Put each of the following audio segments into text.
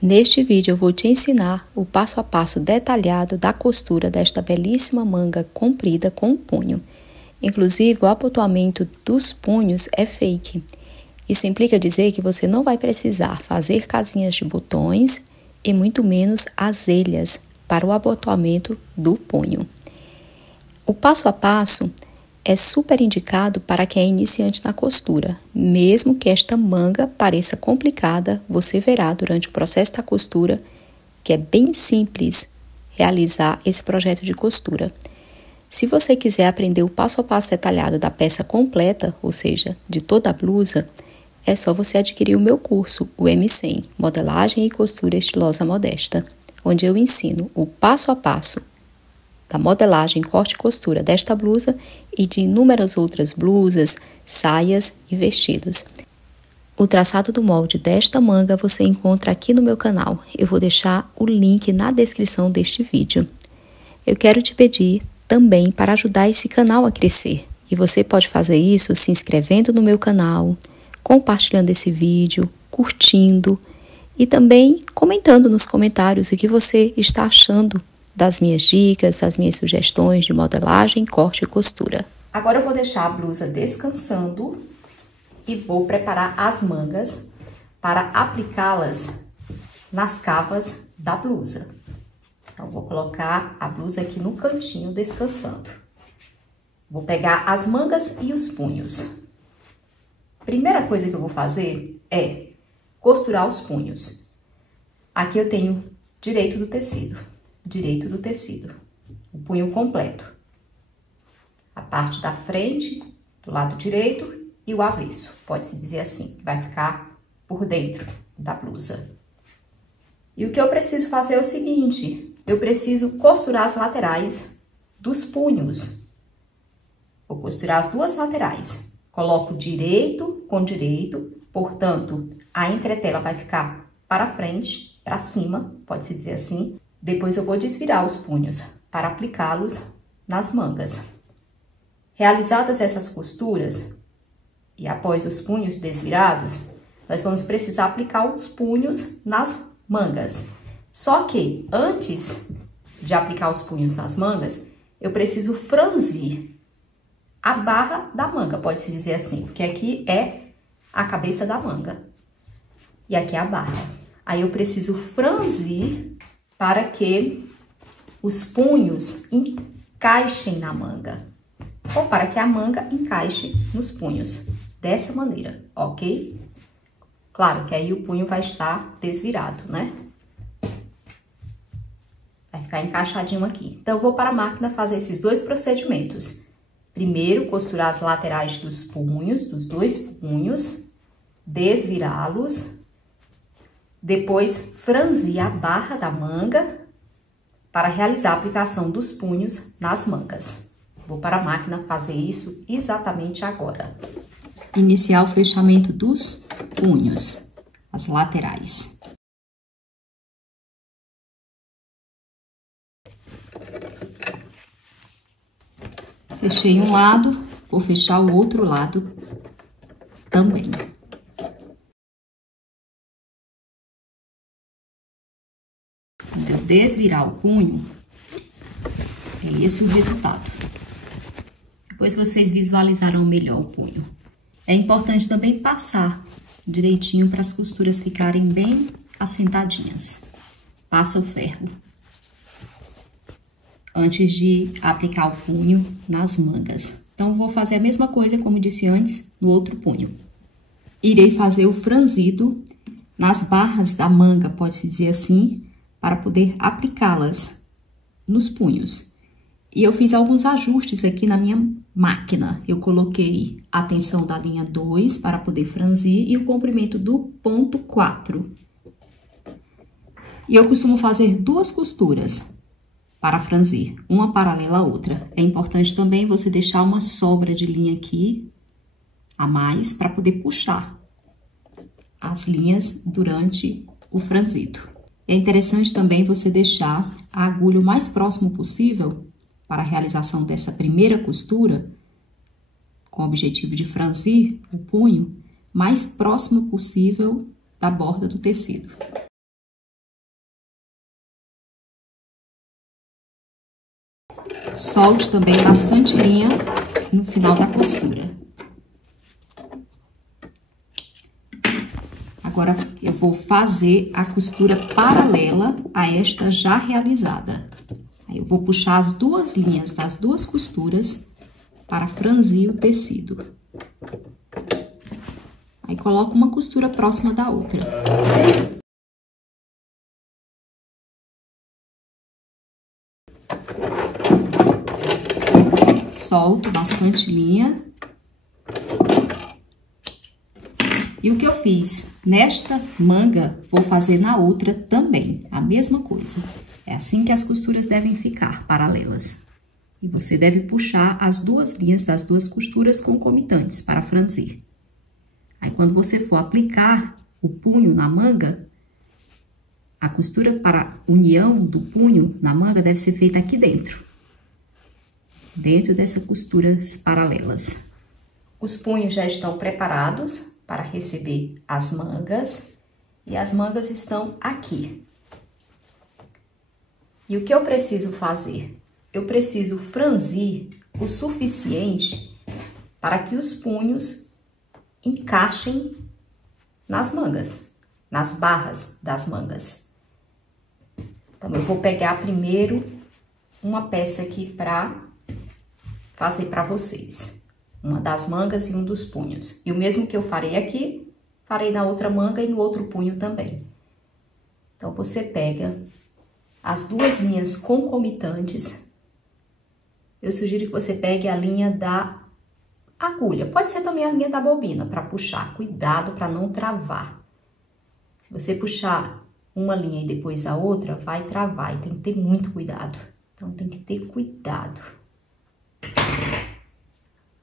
Neste vídeo eu vou te ensinar o passo a passo detalhado da costura desta belíssima manga comprida com punho. Inclusive, o abotoamento dos punhos é fake. Isso implica dizer que você não vai precisar fazer casinhas de botões e muito menos azelhas para o abotoamento do punho. O passo a passo é super indicado para quem é iniciante na costura. Mesmo que esta manga pareça complicada, você verá durante o processo da costura que é bem simples realizar esse projeto de costura. Se você quiser aprender o passo a passo detalhado da peça completa, ou seja, de toda a blusa, é só você adquirir o meu curso, o M100, Modelagem e Costura Estilosa Modesta, onde eu ensino o passo a passo da modelagem, corte e costura desta blusa e de inúmeras outras blusas, saias e vestidos. O traçado do molde desta manga você encontra aqui no meu canal. Eu vou deixar o link na descrição deste vídeo. Eu quero te pedir também para ajudar esse canal a crescer. E você pode fazer isso se inscrevendo no meu canal, compartilhando esse vídeo, curtindo e também comentando nos comentários o que você está achando das minhas dicas, das minhas sugestões de modelagem, corte e costura. Agora eu vou deixar a blusa descansando e vou preparar as mangas para aplicá-las nas cavas da blusa. Então, vou colocar a blusa aqui no cantinho descansando. Vou pegar as mangas e os punhos. Primeira coisa que eu vou fazer é costurar os punhos. Aqui eu tenho direito do tecido, o punho completo. A parte da frente, do lado direito e o avesso, pode-se dizer assim, que vai ficar por dentro da blusa. E o que eu preciso fazer é o seguinte, eu preciso costurar as laterais dos punhos. Vou costurar as duas laterais. Coloco direito com direito, portanto, a entretela vai ficar para frente, para cima, pode-se dizer assim. Depois eu vou desvirar os punhos para aplicá-los nas mangas. Realizadas essas costuras e após os punhos desvirados, nós vamos precisar aplicar os punhos nas mangas. Só que antes de aplicar os punhos nas mangas, eu preciso franzir a barra da manga, pode-se dizer assim, porque aqui é a cabeça da manga e aqui é a barra. Aí eu preciso franzir para que os punhos encaixem na manga, ou para que a manga encaixe nos punhos, dessa maneira, ok? Claro que aí o punho vai estar desvirado, né? Vai ficar encaixadinho aqui. Então, eu vou para a máquina fazer esses dois procedimentos. Primeiro, costurar as laterais dos punhos, dos dois punhos, desvirá-los. Depois, franzir a barra da manga para realizar a aplicação dos punhos nas mangas. Vou para a máquina fazer isso exatamente agora. Iniciar o fechamento dos punhos, as laterais. Fechei um lado, vou fechar o outro lado também. Quando eu desvirar o punho, é esse o resultado. Depois vocês visualizarão melhor o punho. É importante também passar direitinho para as costuras ficarem bem assentadinhas. Passa o ferro antes de aplicar o punho nas mangas. Então, vou fazer a mesma coisa, como disse antes, no outro punho. Irei fazer o franzido nas barras da manga, pode-se dizer assim, para poder aplicá-las nos punhos. E eu fiz alguns ajustes aqui na minha máquina. Eu coloquei a tensão da linha 2 para poder franzir e o comprimento do ponto 4. E eu costumo fazer duas costuras para franzir, uma paralela à outra. É importante também você deixar uma sobra de linha aqui a mais para poder puxar as linhas durante o franzido. É interessante também você deixar a agulha o mais próximo possível para a realização dessa primeira costura, com o objetivo de franzir o punho, mais próximo possível da borda do tecido. Solte também bastante linha no final da costura. Agora, eu vou fazer a costura paralela a esta já realizada. Aí, eu vou puxar as duas linhas das duas costuras para franzir o tecido. Aí, coloco uma costura próxima da outra. Solto bastante linha. E o que eu fiz nesta manga, vou fazer na outra também, a mesma coisa. É assim que as costuras devem ficar, paralelas. E você deve puxar as duas linhas das duas costuras concomitantes para franzir. Aí, quando você for aplicar o punho na manga, a costura para a união do punho na manga deve ser feita aqui dentro. Dentro dessas costuras paralelas. Os punhos já estão preparados para receber as mangas, e as mangas estão aqui. E o que eu preciso fazer? Eu preciso franzir o suficiente para que os punhos encaixem nas mangas, nas barras das mangas. Então, eu vou pegar primeiro uma peça aqui para fazer para vocês. Uma das mangas e um dos punhos. E o mesmo que eu farei aqui, farei na outra manga e no outro punho também. Então, você pega as duas linhas concomitantes. Eu sugiro que você pegue a linha da agulha. Pode ser também a linha da bobina para puxar. Cuidado para não travar. Se você puxar uma linha e depois a outra, vai travar e tem que ter muito cuidado. Então, tem que ter cuidado.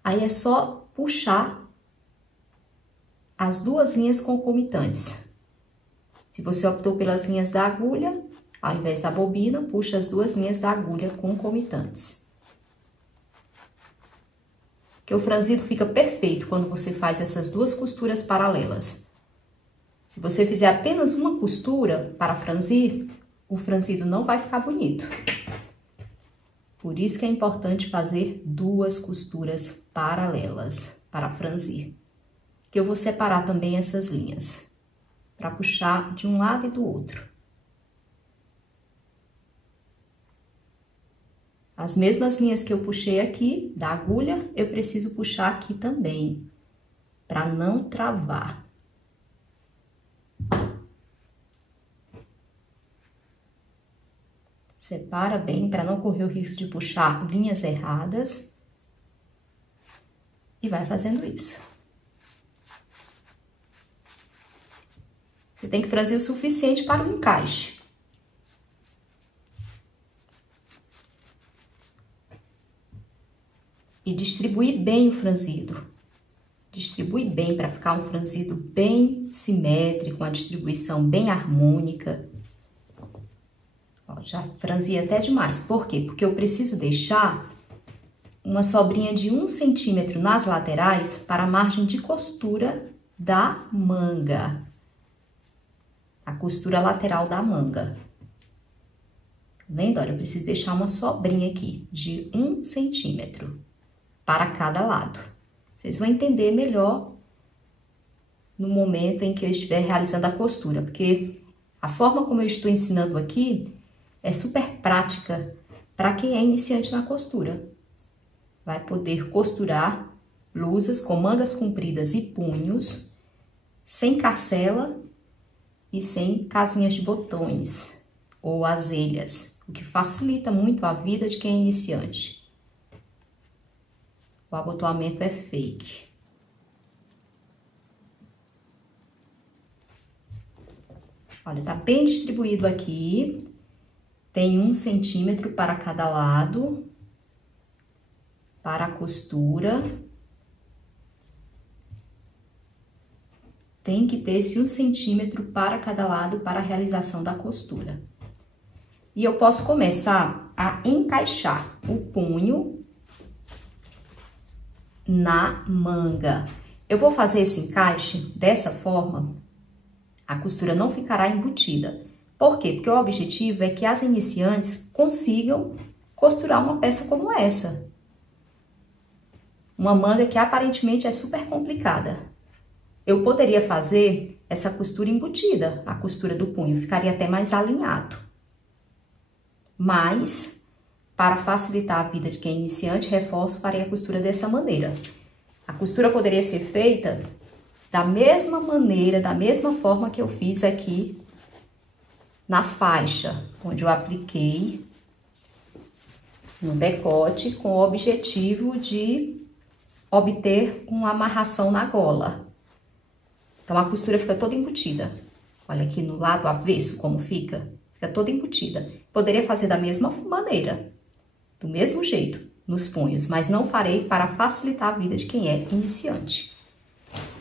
Aí, é só puxar as duas linhas concomitantes. Se você optou pelas linhas da agulha, ao invés da bobina, puxa as duas linhas da agulha concomitantes. Porque o franzido fica perfeito quando você faz essas duas costuras paralelas. Se você fizer apenas uma costura para franzir, o franzido não vai ficar bonito. Por isso que é importante fazer duas costuras paralelas para franzir. Que eu vou separar também essas linhas, para puxar de um lado e do outro. As mesmas linhas que eu puxei aqui, da agulha, eu preciso puxar aqui também, para não travar. Separa bem para não correr o risco de puxar linhas erradas. E vai fazendo isso. Você tem que franzir o suficiente para o encaixe. E distribuir bem o franzido. Distribui bem para ficar um franzido bem simétrico, uma distribuição bem harmônica. Ó, já franzi até demais. Por quê? Porque eu preciso deixar uma sobrinha de 1 centímetro nas laterais para a margem de costura da manga. A costura lateral da manga. Tá vendo? Olha, eu preciso deixar uma sobrinha aqui de 1 centímetro para cada lado. Vocês vão entender melhor no momento em que eu estiver realizando a costura, porque a forma como eu estou ensinando aqui é super prática para quem é iniciante na costura. Vai poder costurar blusas com mangas compridas e punhos, sem carcela e sem casinhas de botões ou azelhas, o que facilita muito a vida de quem é iniciante. O abotoamento é fake. Olha, tá bem distribuído aqui. Tem 1 centímetro para cada lado, para a costura. Tem que ter esse 1 centímetro para cada lado para a realização da costura. E eu posso começar a encaixar o punho na manga. Eu vou fazer esse encaixe dessa forma, a costura não ficará embutida. Por quê? Porque o objetivo é que as iniciantes consigam costurar uma peça como essa. Uma manga que aparentemente é super complicada. Eu poderia fazer essa costura embutida, a costura do punho, ficaria até mais alinhado. Mas, para facilitar a vida de quem é iniciante, reforço, farei a costura dessa maneira. A costura poderia ser feita da mesma maneira, da mesma forma que eu fiz aqui na faixa, onde eu apliquei no decote com o objetivo de obter uma amarração na gola. Então, a costura fica toda embutida. Olha aqui no lado avesso como fica. Fica toda embutida. Poderia fazer da mesma maneira, do mesmo jeito, nos punhos, mas não farei para facilitar a vida de quem é iniciante.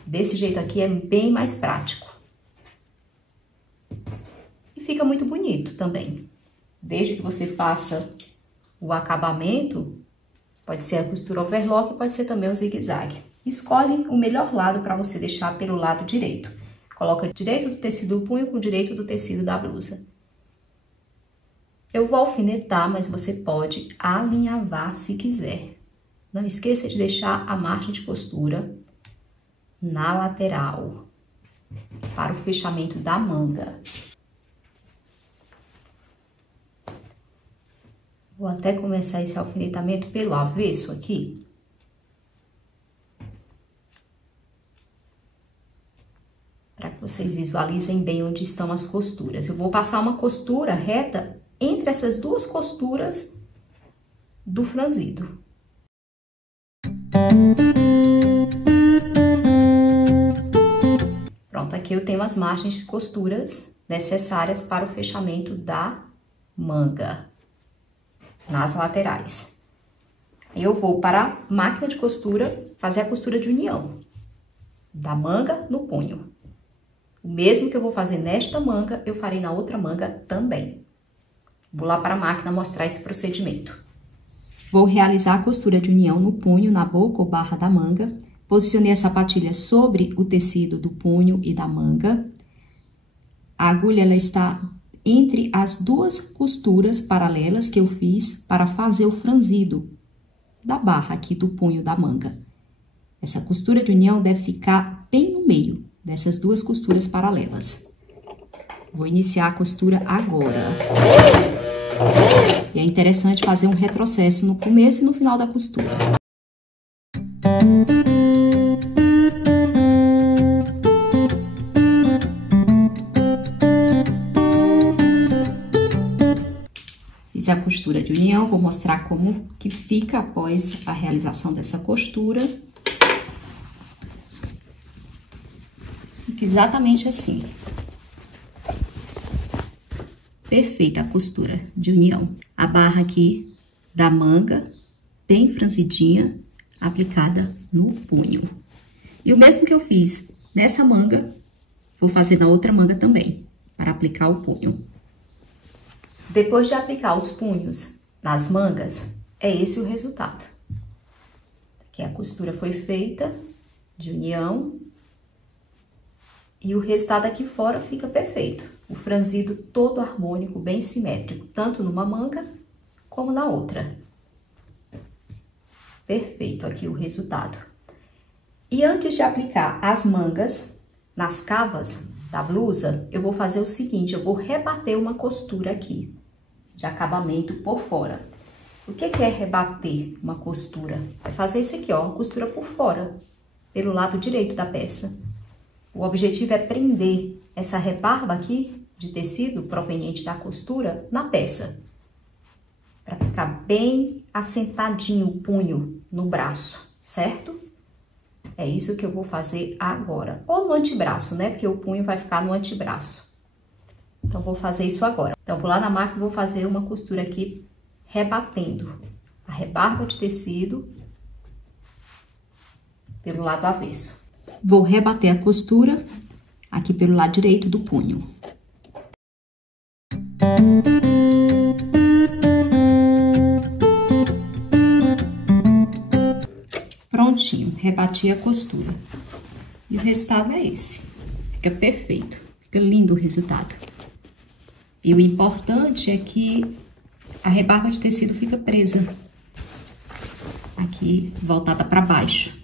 Desse jeito aqui é bem mais prático. E fica muito bonito também. Desde que você faça o acabamento, pode ser a costura overlock, pode ser também o zigue-zague. Escolhe o melhor lado para você deixar pelo lado direito. Coloca direito do tecido do punho com direito do tecido da blusa. Eu vou alfinetar, mas você pode alinhavar se quiser. Não esqueça de deixar a margem de costura na lateral para o fechamento da manga. Vou até começar esse alfinetamento pelo avesso aqui. Para que vocês visualizem bem onde estão as costuras. Eu vou passar uma costura reta entre essas duas costuras do franzido. Pronto, aqui eu tenho as margens de costuras necessárias para o fechamento da manga nas laterais. Eu vou para a máquina de costura fazer a costura de união da manga no punho. O mesmo que eu vou fazer nesta manga, eu farei na outra manga também. Vou lá para a máquina mostrar esse procedimento. Vou realizar a costura de união no punho, na boca ou barra da manga. Posicionei a sapatilha sobre o tecido do punho e da manga. A agulha ela está entre as duas costuras paralelas que eu fiz para fazer o franzido da barra aqui do punho da manga. Essa costura de união deve ficar bem no meio dessas duas costuras paralelas. Vou iniciar a costura agora. E é interessante fazer um retrocesso no começo e no final da costura. Fiz a costura de união, vou mostrar como que fica após a realização dessa costura. Fica exatamente assim. Perfeita a costura de união. A barra aqui da manga, bem franzidinha, aplicada no punho. E o mesmo que eu fiz nessa manga, vou fazer na outra manga também, para aplicar o punho. Depois de aplicar os punhos nas mangas, é esse o resultado. Aqui a costura foi feita de união. E o resultado aqui fora fica perfeito. O franzido todo harmônico, bem simétrico, tanto numa manga como na outra. Perfeito aqui o resultado. E antes de aplicar as mangas nas cavas da blusa, eu vou fazer o seguinte, eu vou rebater uma costura aqui, de acabamento por fora. O que é rebater uma costura? É fazer isso aqui, ó, uma costura por fora, pelo lado direito da peça. O objetivo é prender essa rebarba aqui de tecido proveniente da costura na peça, para ficar bem assentadinho o punho no braço, certo? É isso que eu vou fazer agora, ou no antebraço, né? Porque o punho vai ficar no antebraço. Então, vou fazer isso agora. Então, vou lá na máquina e vou fazer uma costura aqui, rebatendo a rebarba de tecido pelo lado avesso. Vou rebater a costura aqui pelo lado direito do punho. Prontinho, rebati a costura. E o resultado é esse. Fica perfeito, fica lindo o resultado. E o importante é que a rebarba de tecido fica presa aqui, voltada para baixo.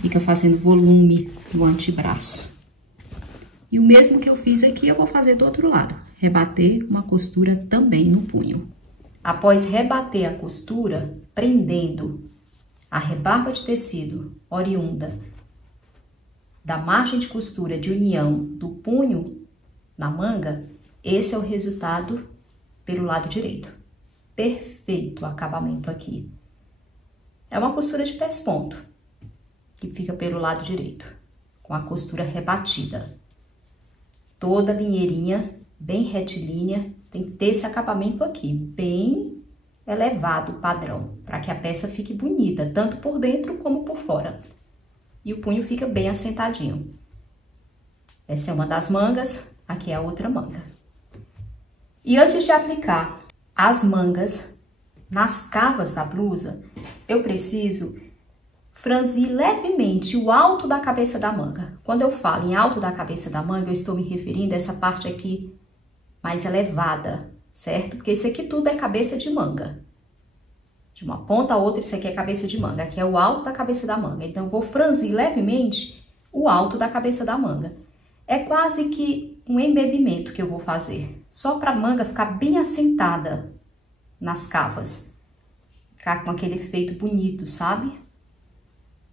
Fica fazendo volume no antebraço. E o mesmo que eu fiz aqui, eu vou fazer do outro lado. Rebater uma costura também no punho. Após rebater a costura, prendendo a rebarba de tecido oriunda da margem de costura de união do punho na manga, esse é o resultado pelo lado direito. Perfeito o acabamento aqui. É uma costura de pesponto, que fica pelo lado direito, com a costura rebatida. Toda linheirinha, bem retilínea, tem que ter esse acabamento aqui, bem elevado, padrão, para que a peça fique bonita, tanto por dentro como por fora. E o punho fica bem assentadinho. Essa é uma das mangas, aqui é a outra manga. E antes de aplicar as mangas nas cavas da blusa, eu preciso franzir levemente o alto da cabeça da manga. Quando eu falo em alto da cabeça da manga, eu estou me referindo a essa parte aqui mais elevada, certo? Porque isso aqui tudo é cabeça de manga. De uma ponta a outra, isso aqui é cabeça de manga. Aqui é o alto da cabeça da manga. Então, eu vou franzir levemente o alto da cabeça da manga. É quase que um embebimento que eu vou fazer. Só para a manga ficar bem assentada nas cavas. Ficar com aquele efeito bonito, sabe?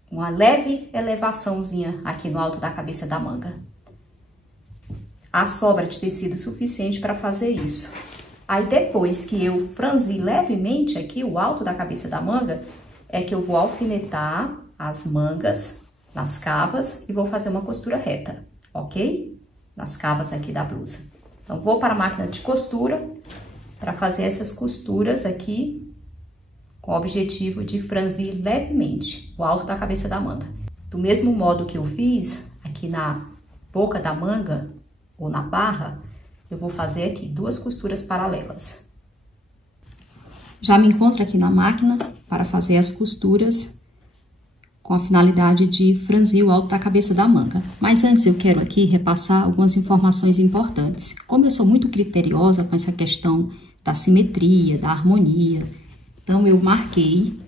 Uma leve elevaçãozinha aqui no alto da cabeça da manga. Há sobra de tecido suficiente para fazer isso. Aí depois que eu franzi levemente aqui o alto da cabeça da manga, é que eu vou alfinetar as mangas nas cavas e vou fazer uma costura reta, ok? Nas cavas aqui da blusa. Então, vou para a máquina de costura para fazer essas costuras aqui, com o objetivo de franzir levemente o alto da cabeça da manga. Do mesmo modo que eu fiz aqui na boca da manga ou na barra, eu vou fazer aqui 2 costuras paralelas. Já me encontro aqui na máquina para fazer as costuras com a finalidade de franzir o alto da cabeça da manga. Mas antes eu quero aqui repassar algumas informações importantes. Como eu sou muito criteriosa com essa questão da simetria, da harmonia, então eu marquei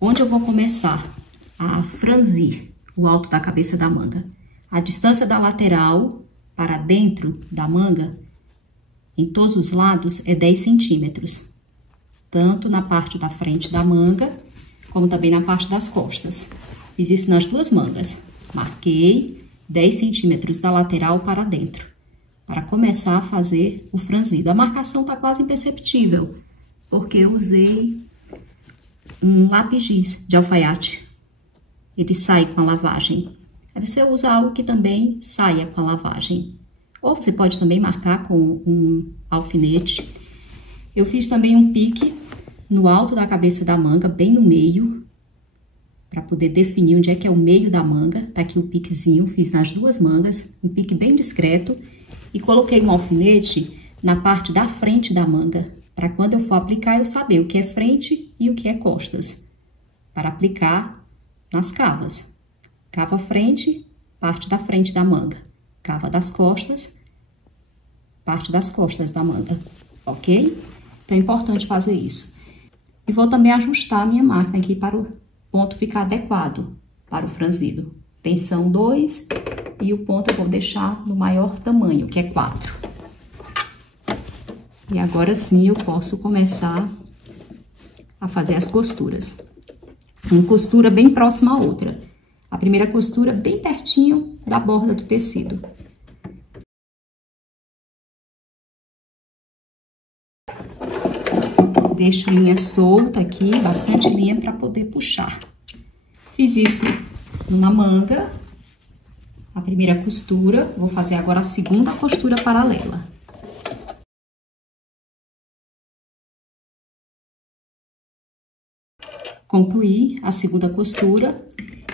onde eu vou começar a franzir o alto da cabeça da manga. A distância da lateral para dentro da manga, em todos os lados, é 10 centímetros. Tanto na parte da frente da manga, como também na parte das costas. Fiz isso nas 2 mangas. Marquei 10 centímetros da lateral para dentro, para começar a fazer o franzido. A marcação está quase imperceptível, porque eu usei um lápis giz de alfaiate. Ele sai com a lavagem. Aí você usa algo que também saia com a lavagem. Ou você pode também marcar com um alfinete. Eu fiz também um pique no alto da cabeça da manga, bem no meio, para poder definir onde é que é o meio da manga. Tá aqui o piquezinho, fiz nas 2 mangas, um pique bem discreto. E coloquei um alfinete na parte da frente da manga, para quando eu for aplicar, eu saber o que é frente e o que é costas, para aplicar nas cavas. Cava frente, parte da frente da manga. Cava das costas, parte das costas da manga, ok? Então, é importante fazer isso. E vou também ajustar a minha máquina aqui para o ponto ficar adequado para o franzido. Tensão 2 e o ponto eu vou deixar no maior tamanho, que é 4. E agora sim eu posso começar a fazer as costuras. Uma costura bem próxima à outra. A primeira costura bem pertinho da borda do tecido. Deixo linha solta aqui, bastante linha para poder puxar. Fiz isso numa manga, a primeira costura. Vou fazer agora a segunda costura paralela. Concluí a segunda costura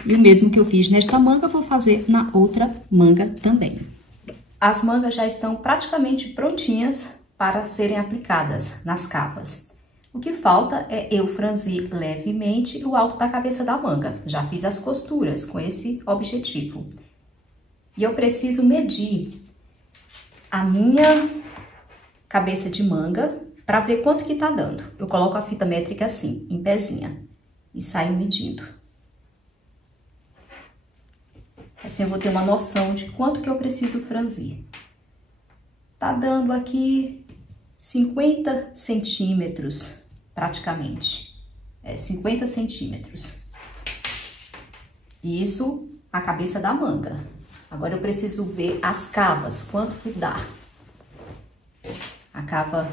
e o mesmo que eu fiz nesta manga, vou fazer na outra manga também. As mangas já estão praticamente prontinhas para serem aplicadas nas cavas. O que falta é eu franzir levemente o alto da cabeça da manga. Já fiz as costuras com esse objetivo. E eu preciso medir a minha cabeça de manga Para ver quanto que tá dando, eu coloco a fita métrica assim, em pezinha, e saio medindo. Assim eu vou ter uma noção de quanto que eu preciso franzir. Tá dando aqui 50 centímetros, praticamente. 50 centímetros. Isso a cabeça da manga. Agora eu preciso ver as cavas, quanto que dá. A cava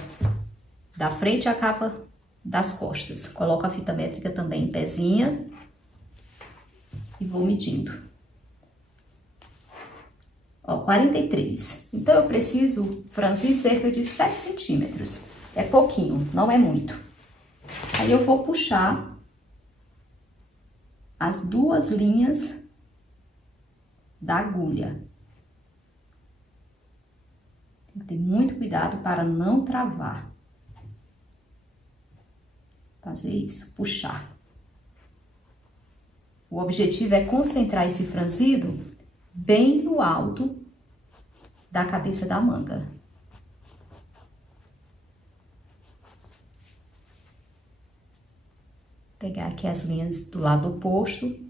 da frente e a cava das costas. Coloco a fita métrica também em pezinha e vou medindo. Ó, 43. Então eu preciso franzir cerca de 7 centímetros. É pouquinho, não é muito. Aí eu vou puxar as duas linhas da agulha. Tem que ter muito cuidado para não travar. Fazer isso, puxar. O objetivo é concentrar esse franzido bem no alto da cabeça da manga. Pegar aqui as linhas do lado oposto.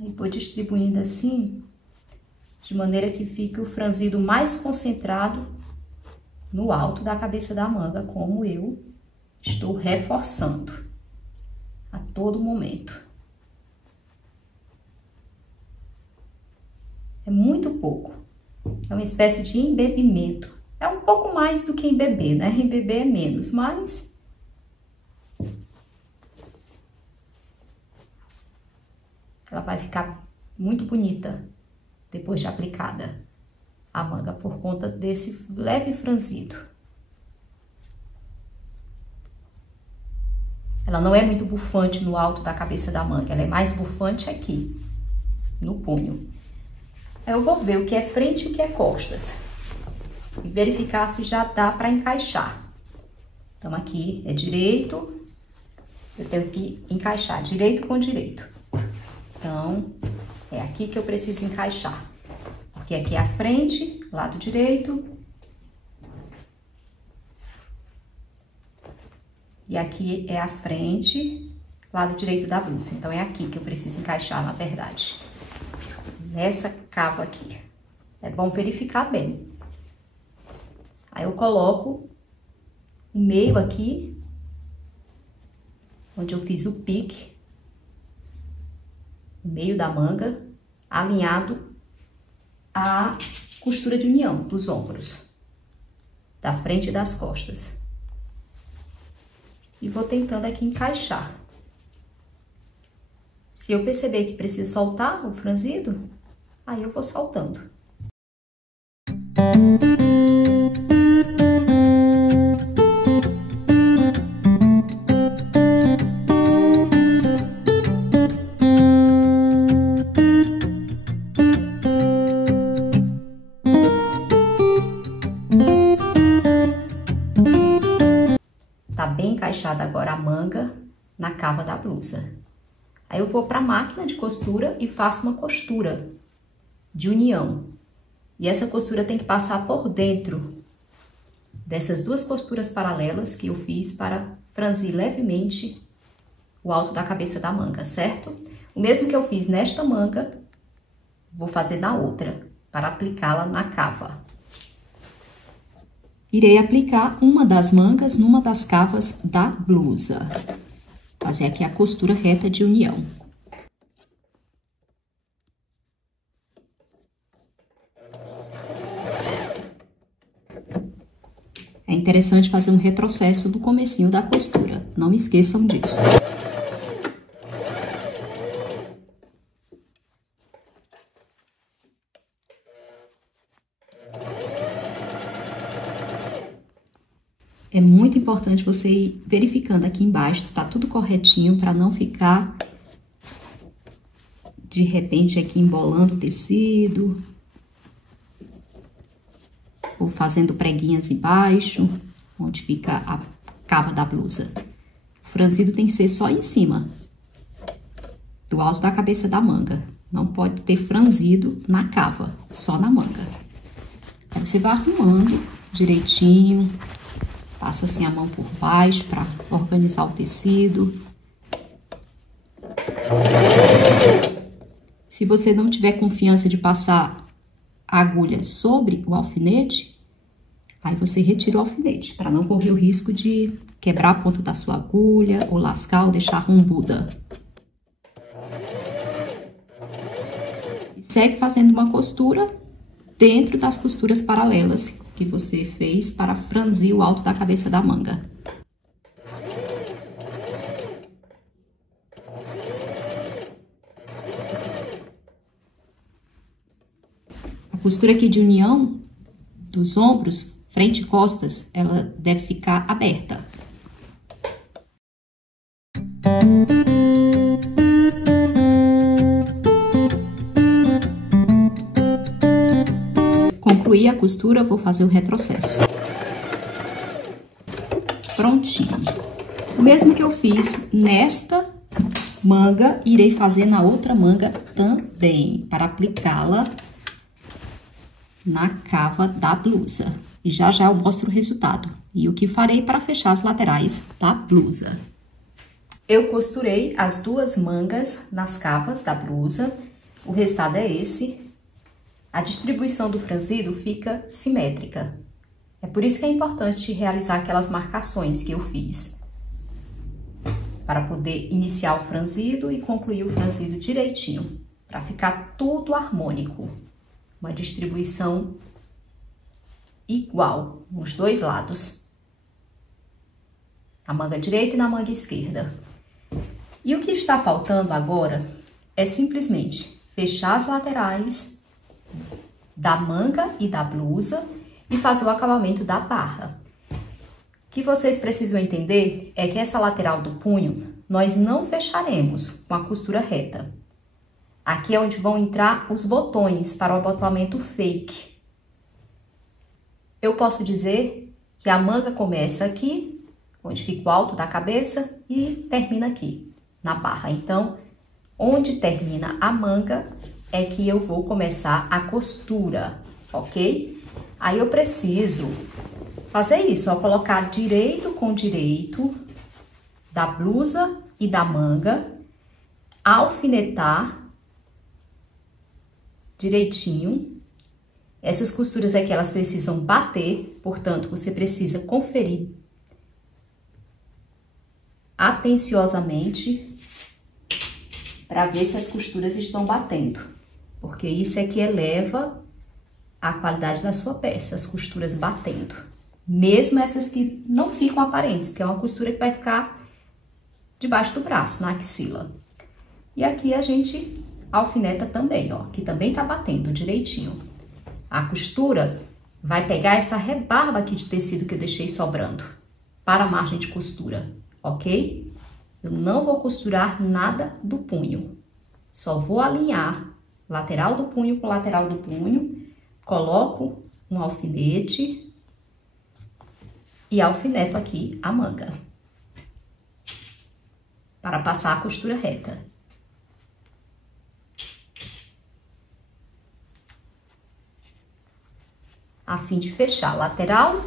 Aí vou distribuindo assim, de maneira que fique o franzido mais concentrado no alto da cabeça da manga, como eu estou reforçando a todo momento. É muito pouco, é uma espécie de embebimento. É um pouco mais do que embeber, né? Embeber é menos, mas ela vai ficar muito bonita depois de aplicada a manga, por conta desse leve franzido. Ela não é muito bufante no alto da cabeça da manga, ela é mais bufante aqui, no punho. Aí eu vou ver o que é frente e o que é costas. E verificar se já dá para encaixar. Então, aqui é direito, eu tenho que encaixar direito com direito. Então, é aqui que eu preciso encaixar. Porque aqui é a frente, lado direito. E aqui é a frente, lado direito da blusa. Então, é aqui que eu preciso encaixar, na verdade. Nessa cava aqui. É bom verificar bem. Aí eu coloco o meio aqui, onde eu fiz o pique, o meio da manga, alinhado à costura de união dos ombros, da frente e das costas. E vou tentando aqui encaixar. Se eu perceber que preciso soltar o franzido, aí eu vou soltando. Tá bem encaixada agora a manga na cava da blusa. Aí eu vou para a máquina de costura e faço uma costura de união. E essa costura tem que passar por dentro dessas duas costuras paralelas que eu fiz para franzir levemente o alto da cabeça da manga, certo? O mesmo que eu fiz nesta manga, vou fazer na outra, para aplicá-la na cava. Irei aplicar uma das mangas numa das cavas da blusa. Fazer aqui a costura reta de união. É interessante fazer um retrocesso do comecinho da costura. Não esqueçam disso. É muito importante você ir verificando aqui embaixo se está tudo corretinho para não ficar de repente aqui embolando o tecido ou fazendo preguinhas embaixo. onde fica a cava da blusa. O franzido tem que ser só em cima, do alto da cabeça da manga. Não pode ter franzido na cava, só na manga. Aí você vai arrumando direitinho, passa assim a mão por baixo para organizar o tecido. Se você não tiver confiança de passar a agulha sobre o alfinete, aí você retira o alfinete, para não correr o risco de quebrar a ponta da sua agulha, ou lascar, ou deixar rombuda. E segue fazendo uma costura dentro das costuras paralelas que você fez para franzir o alto da cabeça da manga. A costura aqui de união dos ombros, frente e costas, ela deve ficar aberta. Concluí a costura, vou fazer o retrocesso. Prontinho. O mesmo que eu fiz nesta manga, irei fazer na outra manga também, para aplicá-la na cava da blusa. E já já eu mostro o resultado. E o que farei para fechar as laterais da blusa. Eu costurei as duas mangas nas cavas da blusa. O resultado é esse. A distribuição do franzido fica simétrica. É por isso que é importante realizar aquelas marcações que eu fiz, para poder iniciar o franzido e concluir o franzido direitinho, para ficar tudo harmônico. Uma distribuição igual nos dois lados, na manga direita e na manga esquerda. E o que está faltando agora é simplesmente fechar as laterais da manga e da blusa e fazer o acabamento da barra. O que vocês precisam entender é que essa lateral do punho nós não fecharemos com a costura reta. Aqui é onde vão entrar os botões para o abotoamento fake. Eu posso dizer que a manga começa aqui, onde fica o alto da cabeça, e termina aqui, na barra. Então, onde termina a manga é que eu vou começar a costura, ok? Aí eu preciso fazer isso, ó, colocar direito com direito da blusa e da manga, alfinetar direitinho. Essas costuras aqui, elas precisam bater, portanto, você precisa conferir atenciosamente para ver se as costuras estão batendo. Porque isso é que eleva a qualidade da sua peça, as costuras batendo. Mesmo essas que não ficam aparentes, porque é uma costura que vai ficar debaixo do braço, na axila. E aqui a gente alfineta também, ó, que também tá batendo direitinho. A costura vai pegar essa rebarba aqui de tecido que eu deixei sobrando para a margem de costura, ok? Eu não vou costurar nada do punho, só vou alinhar lateral do punho com lateral do punho, coloco um alfinete e alfineto aqui a manga para passar a costura reta. A fim de fechar lateral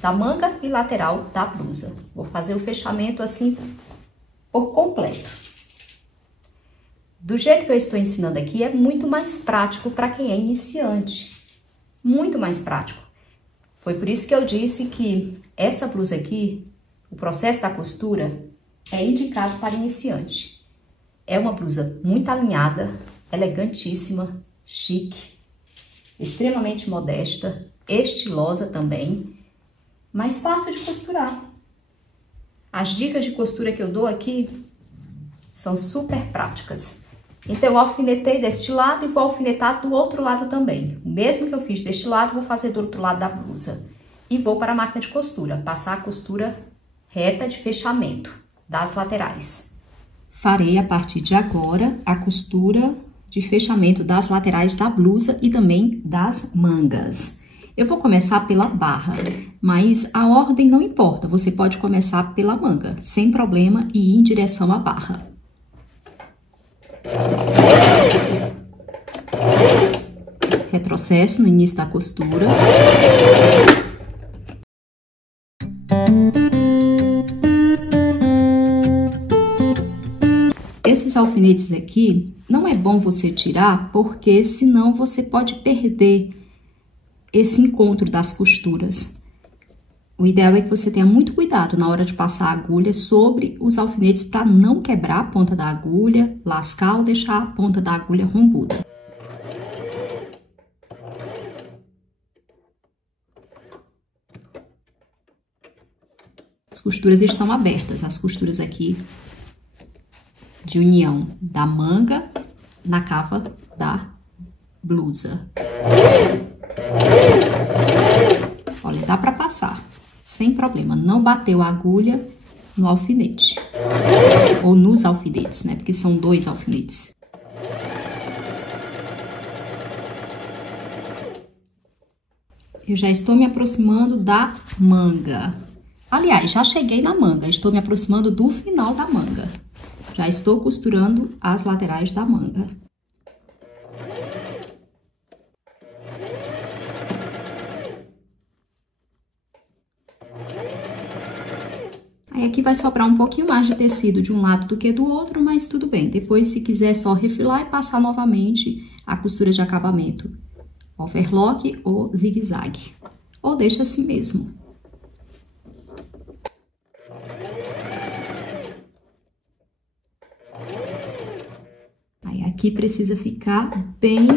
da manga e lateral da blusa. Vou fazer o fechamento assim por completo. Do jeito que eu estou ensinando aqui, é muito mais prático para quem é iniciante. Muito mais prático. Foi por isso que eu disse que essa blusa aqui, o processo da costura, é indicado para iniciante. É uma blusa muito alinhada, elegantíssima, chique, extremamente modesta, estilosa também, mas fácil de costurar. As dicas de costura que eu dou aqui são super práticas. Então, eu alfinetei deste lado e vou alfinetar do outro lado também. O mesmo que eu fiz deste lado, vou fazer do outro lado da blusa. E vou para a máquina de costura, passar a costura reta de fechamento das laterais. Farei a partir de agora a costura de fechamento das laterais da blusa e também das mangas. Eu vou começar pela barra, mas a ordem não importa. Você pode começar pela manga, sem problema, e ir em direção à barra. Retrocesso no início da costura. Esses alfinetes aqui, não é bom você tirar, porque senão você pode perder esse encontro das costuras. O ideal é que você tenha muito cuidado na hora de passar a agulha sobre os alfinetes para não quebrar a ponta da agulha, lascar ou deixar a ponta da agulha rombuda. As costuras estão abertas, as costuras aqui de união da manga na cava da blusa. Olha, dá para passar, sem problema. Não bateu a agulha no alfinete. Ou nos alfinetes, né? Porque são 2 alfinetes. Eu já estou me aproximando da manga. Aliás, já cheguei na manga. Estou me aproximando do final da manga. Já estou costurando as laterais da manga. Aí aqui vai sobrar um pouquinho mais de tecido de um lado do que do outro, mas tudo bem. Depois, se quiser só refilar e passar novamente a costura de acabamento, overlock ou zigue-zague. Ou deixa assim mesmo. Aí aqui precisa ficar bem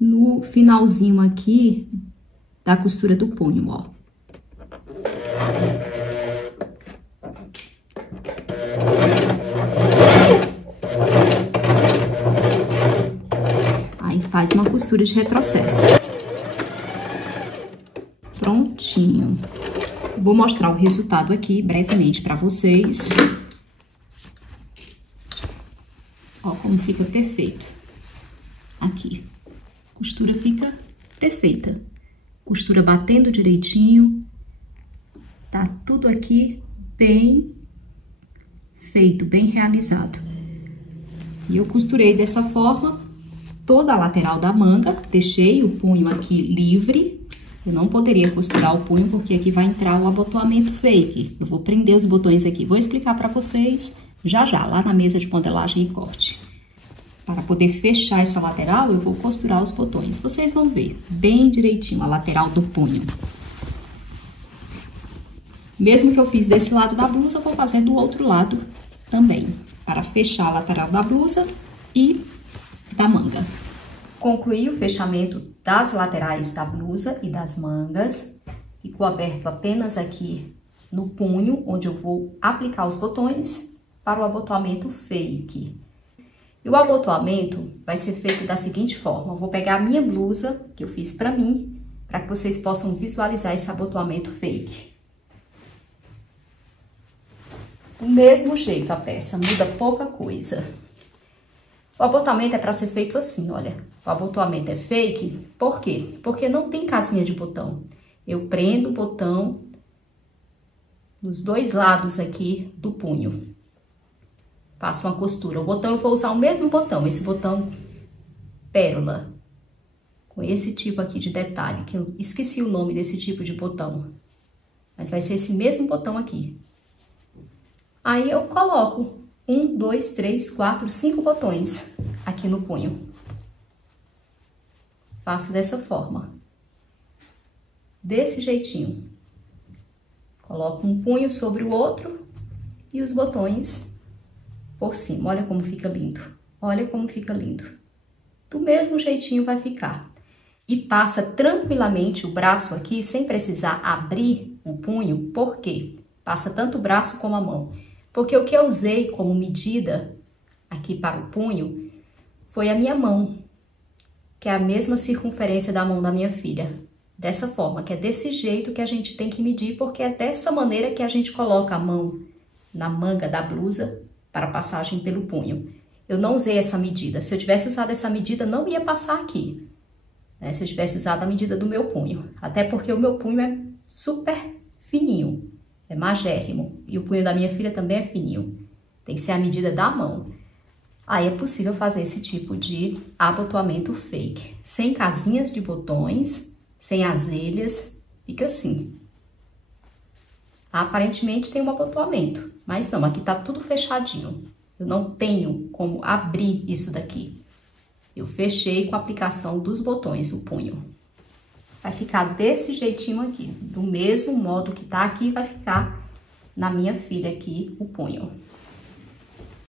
no finalzinho aqui da costura do punho, ó. Aí faz uma costura de retrocesso. Prontinho. Vou mostrar o resultado aqui brevemente para vocês. Ó como fica perfeito. Aqui. A costura fica perfeita. Costura batendo direitinho. Tá tudo aqui bem feito, bem realizado. E eu costurei dessa forma toda a lateral da manga. Deixei o punho aqui livre. Eu não poderia costurar o punho porque aqui vai entrar o abotoamento fake. Eu vou prender os botões aqui. Vou explicar para vocês já lá na mesa de modelagem e corte. Para poder fechar essa lateral, eu vou costurar os botões. Vocês vão ver bem direitinho a lateral do punho. Mesmo que eu fiz desse lado da blusa, eu vou fazer do outro lado também, para fechar a lateral da blusa e da manga. Concluí o fechamento das laterais da blusa e das mangas. Ficou aberto apenas aqui no punho, onde eu vou aplicar os botões para o abotoamento fake. E o abotoamento vai ser feito da seguinte forma: eu vou pegar a minha blusa, que eu fiz para mim, para que vocês possam visualizar esse abotoamento fake. Do mesmo jeito a peça, muda pouca coisa. O abotoamento é para ser feito assim, olha. O abotoamento é fake, por quê? Porque não tem casinha de botão. Eu prendo o botão nos 2 lados aqui do punho. Faço uma costura. O botão eu vou usar o mesmo botão, esse botão pérola. Com esse tipo aqui de detalhe, que eu esqueci o nome desse tipo de botão. Mas vai ser esse mesmo botão aqui. Aí eu coloco 1, 2, 3, 4, 5 botões aqui no punho. Faço dessa forma. Desse jeitinho. Coloco um punho sobre o outro e os botões por cima. Olha como fica lindo. Olha como fica lindo. Do mesmo jeitinho vai ficar. E passa tranquilamente o braço aqui, sem precisar abrir o punho. Por quê? Passa tanto o braço como a mão. Porque o que eu usei como medida aqui para o punho foi a minha mão, que é a mesma circunferência da mão da minha filha. Dessa forma, que é desse jeito que a gente tem que medir, porque é dessa maneira que a gente coloca a mão na manga da blusa para passagem pelo punho. Eu não usei essa medida. Se eu tivesse usado essa medida, não ia passar aqui. né, se eu tivesse usado a medida do meu punho. Até porque o meu punho é super fininho, é magérrimo. E o punho da minha filha também é fininho. Tem que ser a medida da mão. Aí é possível fazer esse tipo de abotoamento fake. Sem casinhas de botões, sem azelhas, fica assim. Aparentemente tem um abotoamento, mas não, aqui tá tudo fechadinho. Eu não tenho como abrir isso daqui. Eu fechei com a aplicação dos botões, o punho. Vai ficar desse jeitinho aqui, do mesmo modo que tá aqui, vai ficar na minha filha aqui o punho.